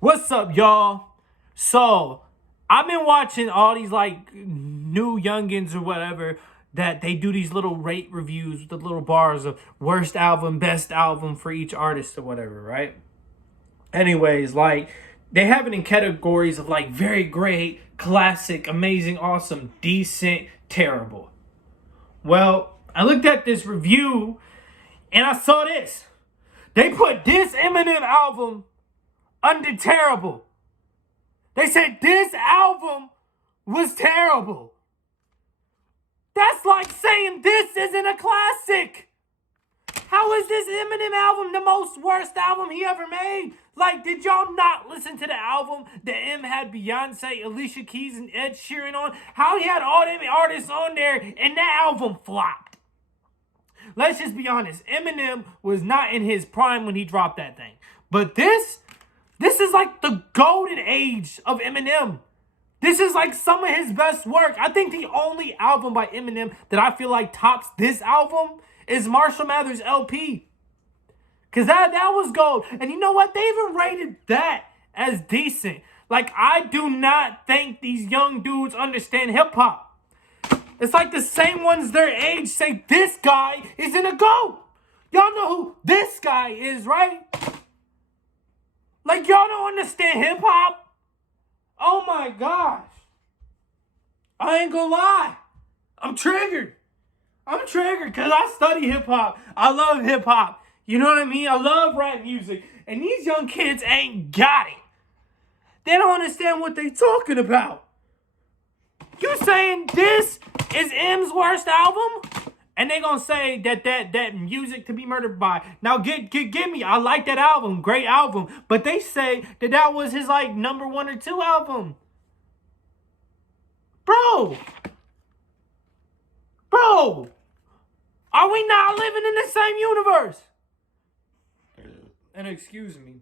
What's up, y'all? So, I've been watching all these like new youngins or whatever that they do these little rate reviews, the little bars of worst album, best album for each artist or whatever, right? Anyways, like they have it in categories of like very great, classic, amazing, awesome, decent, terrible. Well, I looked at this review and I saw this. They put this Eminem album under terrible. They said this album was terrible. That's like saying this isn't a classic. How is this Eminem album the most worst album he ever made? Like, did y'all not listen to the album that M had Beyonce, Alicia Keys, and Ed Sheeran on? How he had all them artists on there and that album flopped? Let's just be honest. Eminem was not in his prime when he dropped that thing. But this is like the golden age of Eminem. This is like some of his best work. I think the only album by Eminem that I feel like tops this album is Marshall Mathers LP. Because that was gold. And you know what? They even rated that as decent. Like, I do not think these young dudes understand hip-hop. It's like the same ones their age say this guy isn't a GOAT. Y'all know who this guy is, right? Like, y'all don't understand hip-hop? Oh my gosh. I ain't gonna lie. I'm triggered because I study hip-hop. I love hip-hop. You know what I mean? I love rap music. And these young kids ain't got it. They don't understand what they talking about. You saying this is M's worst album? And they gonna say that music to be murdered by. Now give me. I like that album. Great album. But they say that was his like number 1 or 2 album. Bro. Are we not living in the same universe? And excuse me.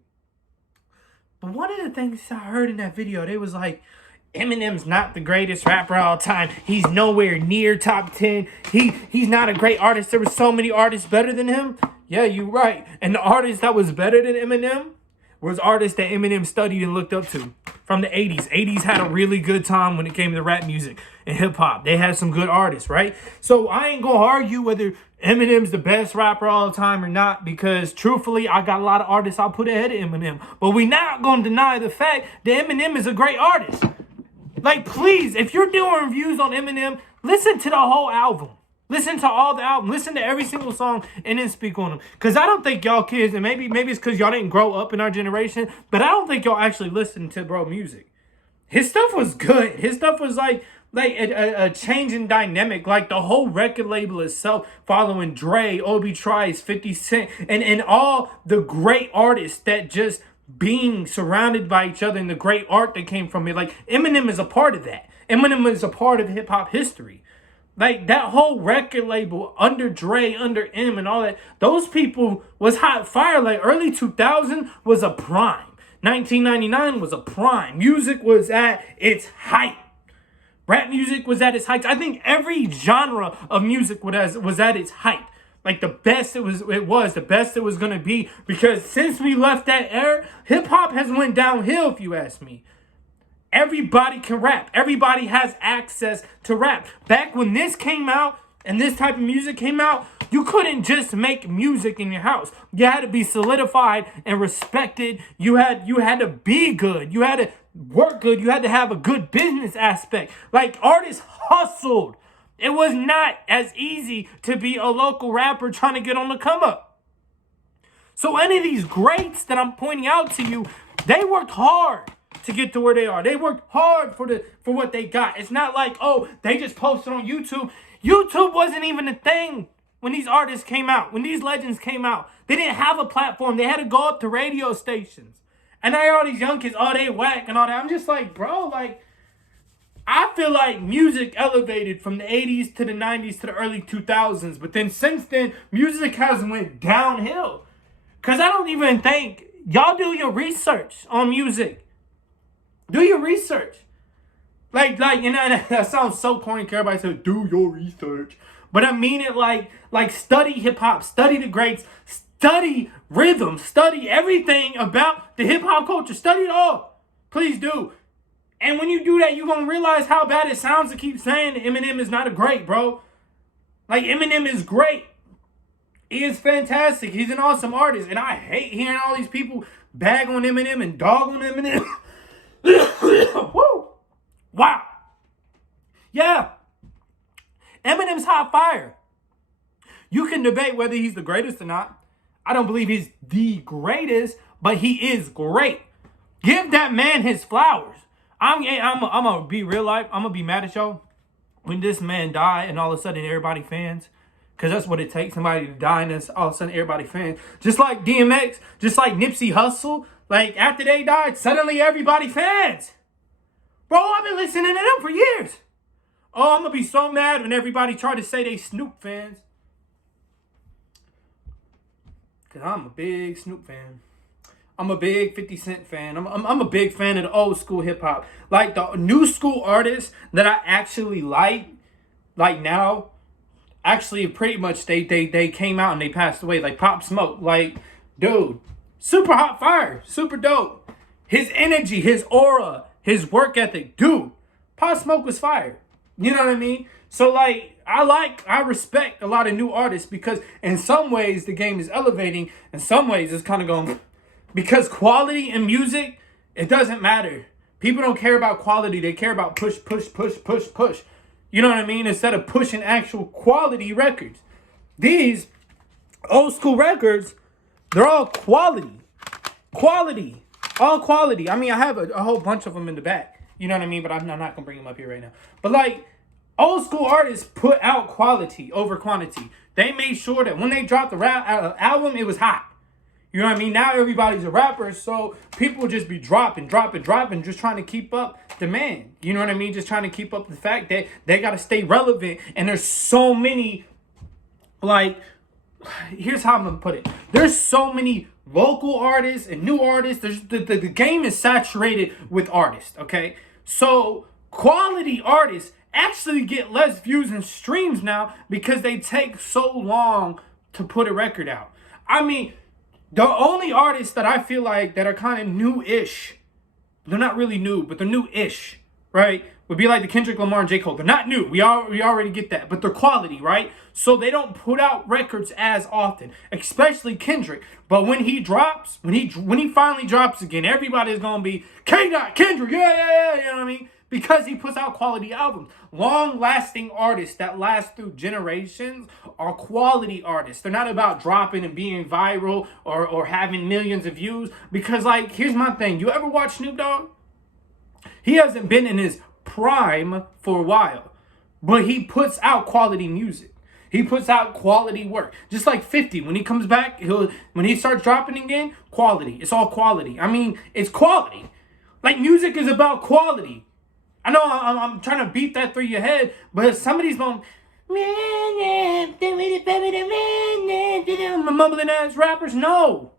But one of the things I heard in that video, they was like, Eminem's not the greatest rapper of all time. He's nowhere near top 10. He's not a great artist. There were so many artists better than him. Yeah, you're right. And the artist that was better than Eminem was artists that Eminem studied and looked up to from the 80s. 80s had a really good time when it came to rap music and hip-hop. They had some good artists, right? So I ain't gonna argue whether Eminem's the best rapper all the time or not, because truthfully, I got a lot of artists I'll put ahead of Eminem. But we not gonna deny the fact that Eminem is a great artist. Like, please, if you're doing reviews on Eminem, listen to the whole album. Listen to all the album. Listen to every single song and then speak on them. Because I don't think y'all kids, and maybe it's because y'all didn't grow up in our generation, but I don't think y'all actually listen to bro music. His stuff was good. His stuff was like a changing dynamic. Like the whole record label itself following Dre, Obi Trice, 50 Cent, and all the great artists that just being surrounded by each other and the great art that came from it. Like, Eminem is a part of that. Eminem is a part of hip-hop history. Like, that whole record label under Dre, under M and all that, those people was hot fire. Like, early 2000 was a prime. 1999 was a prime. Music was at its height. Rap music was at its height. I think every genre of music was at its height. Like, the best it was the best it was going to be. Because since we left that era, hip-hop has went downhill, if you ask me. Everybody can rap. Everybody has access to rap. Back when this came out and this type of music came out, you couldn't just make music in your house. You had to be solidified and respected. You had to be good. You had to work good. You had to have a good business aspect. Like, artists hustled. It was not as easy to be a local rapper trying to get on the come up. So any of these greats that I'm pointing out to you, they worked hard to get to where they are. They worked hard for what they got. It's not like, oh, they just posted on YouTube. YouTube wasn't even a thing when these artists came out, when these legends came out. They didn't have a platform. They had to go up to radio stations. And now all these young kids, oh, they whack and all that. I'm just like, bro, like, I feel like music elevated from the 80s to the 90s to the early 2000s. But then since then, music has went downhill. Because I don't even think, y'all do your research on music. Do your research. Like, you know, that sounds so corny. Everybody says, do your research. But I mean it like study hip-hop. Study the greats. Study rhythm. Study everything about the hip-hop culture. Study it all. Please do. And when you do that, you're going to realize how bad it sounds to keep saying Eminem is not a great, bro. Like, Eminem is great. He is fantastic. He's an awesome artist. And I hate hearing all these people bag on Eminem and dog on Eminem. Woo! Wow. Yeah. Eminem's hot fire. You can debate whether he's the greatest or not. I don't believe he's the greatest, but he is great. Give that man his flowers. I'm gonna be real life. I'm gonna be mad at y'all when this man die and all of a sudden everybody fans. Because that's what it takes, somebody to die and then all of a sudden everybody fans. Just like DMX, just like Nipsey Hussle. Like, after they died, suddenly everybody fans. Bro, I've been listening to them for years. Oh, I'm going to be so mad when everybody try to say they Snoop fans. Because I'm a big Snoop fan. I'm a big 50 Cent fan. I'm a big fan of the old school hip hop. Like, the new school artists that I actually like now, actually pretty much they came out and they passed away. Like Pop Smoke. Like, dude, super hot fire. Super dope. His energy, his aura, his work ethic. Dude, Pop Smoke was fire. You know what I mean? So, like, I respect a lot of new artists because in some ways the game is elevating. In some ways it's kind of going, because quality in music, it doesn't matter. People don't care about quality. They care about push. You know what I mean? Instead of pushing actual quality records. These old school records, they're all quality. Quality. All quality. I mean, I have a whole bunch of them in the back. You know what I mean? But I'm not going to bring them up here right now. But, like, old school artists put out quality over quantity. They made sure that when they dropped the rap album, it was hot. You know what I mean? Now everybody's a rapper, so people just be dropping, just trying to keep up demand. You know what I mean? Just trying to keep up the fact that they got to stay relevant. And there's so many, like, here's how I'm going to put it. There's so many local artists and new artists. The game is saturated with artists, okay? So quality artists actually get less views and streams now because they take so long to put a record out. I mean, the only artists that I feel like that are kind of new-ish, they're not really new, but they're new-ish, right? Would be like the Kendrick Lamar and J. Cole. They're not new. We already get that, but they're quality, right? So they don't put out records as often, especially Kendrick. But when he drops, when he finally drops again, everybody's gonna be K-Dot, Kendrick, yeah, you know what I mean? Because he puts out quality albums. Long-lasting artists that last through generations are quality artists. They're not about dropping and being viral or having millions of views. Because, like, here's my thing. You ever watch Snoop Dogg? He hasn't been in his prime for a while. But he puts out quality music. He puts out quality work. Just like 50. When he comes back, when he starts dropping again, quality. It's all quality. I mean, it's quality. Like, music is about quality. I know I'm trying to beat that through your head, but somebody's going, mumbling ass rappers. No.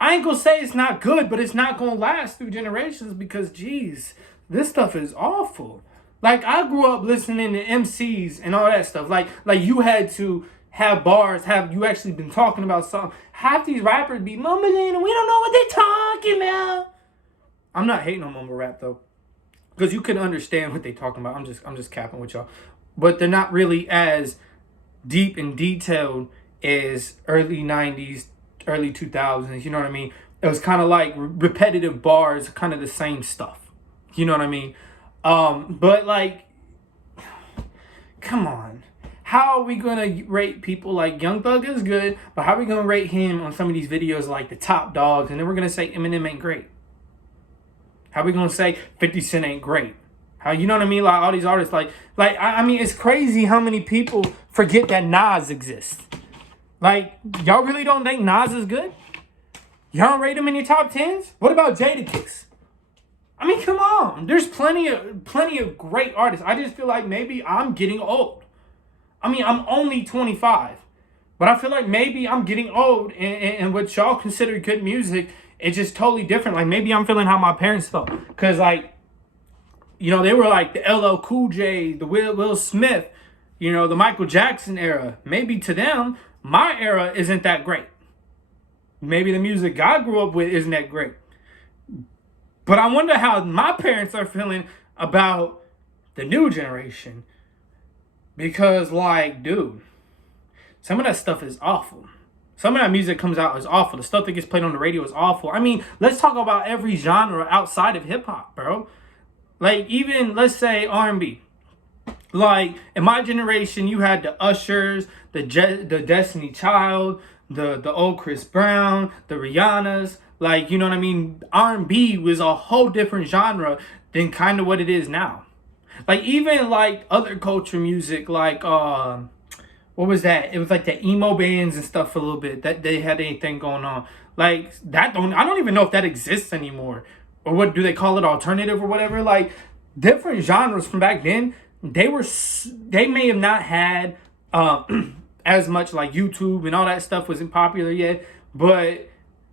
I ain't gonna say it's not good, but it's not gonna last through generations because, geez, this stuff is awful. Like, I grew up listening to MCs and all that stuff. Like you had to have bars, you actually been talking about something. Half these rappers be mumbling and we don't know what they're talking about. I'm not hating on mumble rap though, because you can understand what they're talking about. I'm just capping with y'all. But they're not really as deep and detailed as early 90s, early 2000s. You know what I mean? It was kind of like repetitive bars, kind of the same stuff. You know what I mean? But, like, come on. How are we going to rate people like Young Thug is good, but how are we going to rate him on some of these videos like the Top Dogs, and then we're going to say Eminem ain't great? How we going to say 50 Cent ain't great? How, you know what I mean? Like, all these artists, I mean, it's crazy how many people forget that Nas exists. Like, y'all really don't think Nas is good? Y'all don't rate him in your top 10s? What about Jadakiss? I mean, come on. There's plenty of great artists. I just feel like maybe I'm getting old. I mean, I'm only 25. But I feel like maybe I'm getting old, and what y'all consider good music, it's just totally different. Like, maybe I'm feeling how my parents felt. Because, like, you know, they were like the LL Cool J, the Will Smith, you know, the Michael Jackson era. Maybe to them, my era isn't that great. Maybe the music I grew up with isn't that great. But I wonder how my parents are feeling about the new generation. Because, like, dude, some of that stuff is awful. Some of that music comes out is awful. The stuff that gets played on the radio is awful. I mean, let's talk about every genre outside of hip-hop, bro. Like, even, let's say, R&B. Like, in my generation, you had the Ushers, the Destiny Child, the old Chris Brown, the Rihannas. Like, you know what I mean? R&B was a whole different genre than kind of what it is now. Like, even, like, other culture music, like, what was that? It was like the emo bands and stuff for a little bit. That they had anything going on. Like, I don't even know if that exists anymore. Or what do they call it? Alternative or whatever? Like, different genres from back then, they may have not had as much, like, YouTube and all that stuff wasn't popular yet, but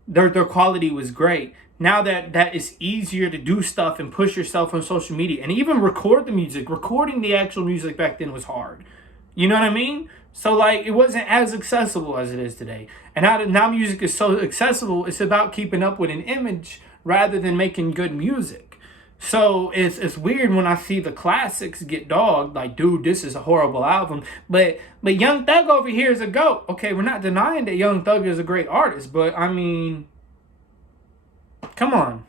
their quality was great. Now that it's easier to do stuff and push yourself on social media and even record the music. Recording the actual music back then was hard. You know what I mean? So, like, it wasn't as accessible as it is today. And now music is so accessible, it's about keeping up with an image rather than making good music. So it's weird when I see the classics get dogged, like, dude, this is a horrible album. But Young Thug over here is a GOAT. Okay, we're not denying that Young Thug is a great artist, but I mean, come on.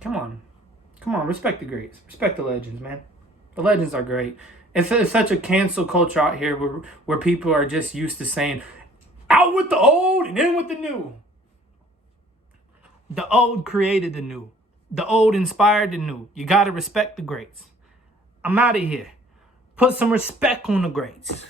Come on, respect the greats. Respect the legends, man. The legends are great. It's such a cancel culture out here where people are just used to saying, out with the old and in with the new. The old created the new. The old inspired the new. You got to respect the greats. I'm out of here. Put some respect on the greats.